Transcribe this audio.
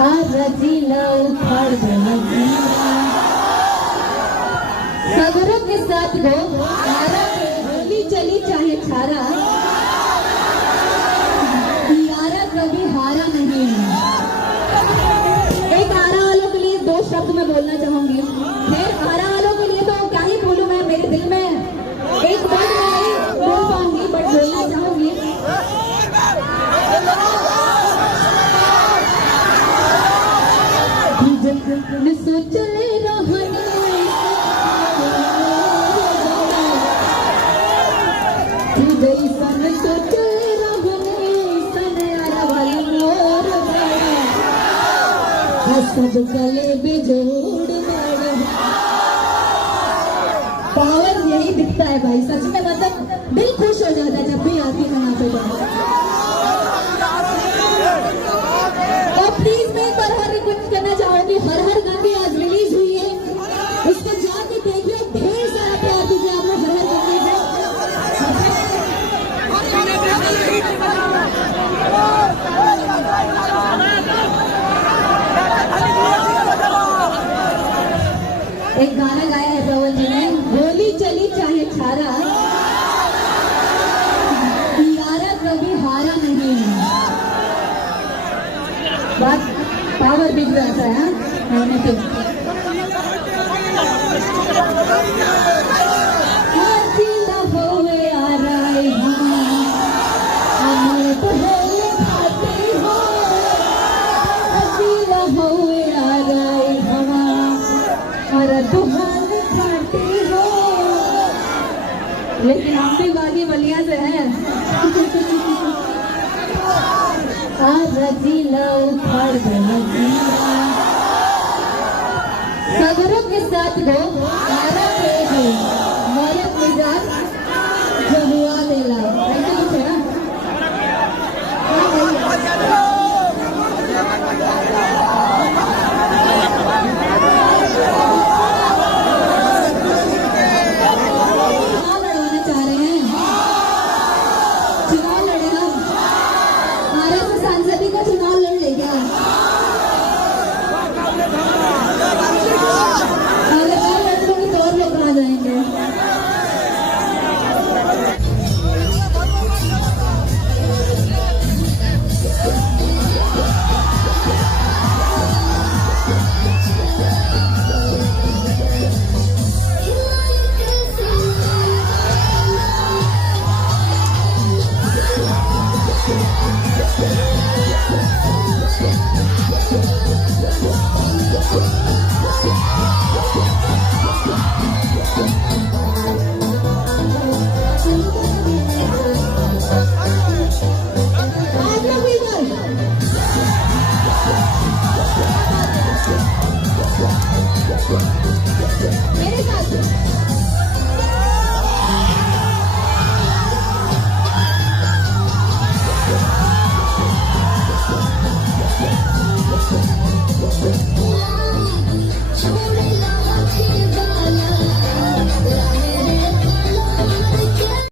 सगरों के साथ गो होली चली चाहे छारा, यारा कभी हारा नहीं है। एक आरा वालों के लिए दो शब्द मैं बोलना चाहूंगी। खैर आरा वालों के लिए तो क्या ही बोलूं मैं, मेरे दिल में एक बात मैं नहीं बोल पाऊंगी बट बोलना चाहूंगी। सोचले रहने सब गले बेजोड़ पावर यही दिखता है भाई, सच में मतलब दिल खुश हो जाता है जब भी आती है यहाँ पे। और प्लीज मैं एक बार और रिक्वेस्ट करना चाहूंगी, हर हर गंगे आज रिलीज हुई है, उसको जाके देखिए, ढेर सारा प्यार दीजिए आप लोग हर हर गंगे से। एक गाना गाया है पवन जी ने, होली चली चाहे छारा, यारा कभी हारा नहीं है। बात पावर बिक जाता है होने से। लेकिन हम भी बागी बलिया से हैं। सगरों के साथ गो मरत मिजाज जो हुआ देला, ऐसे कुछ है ना। Right.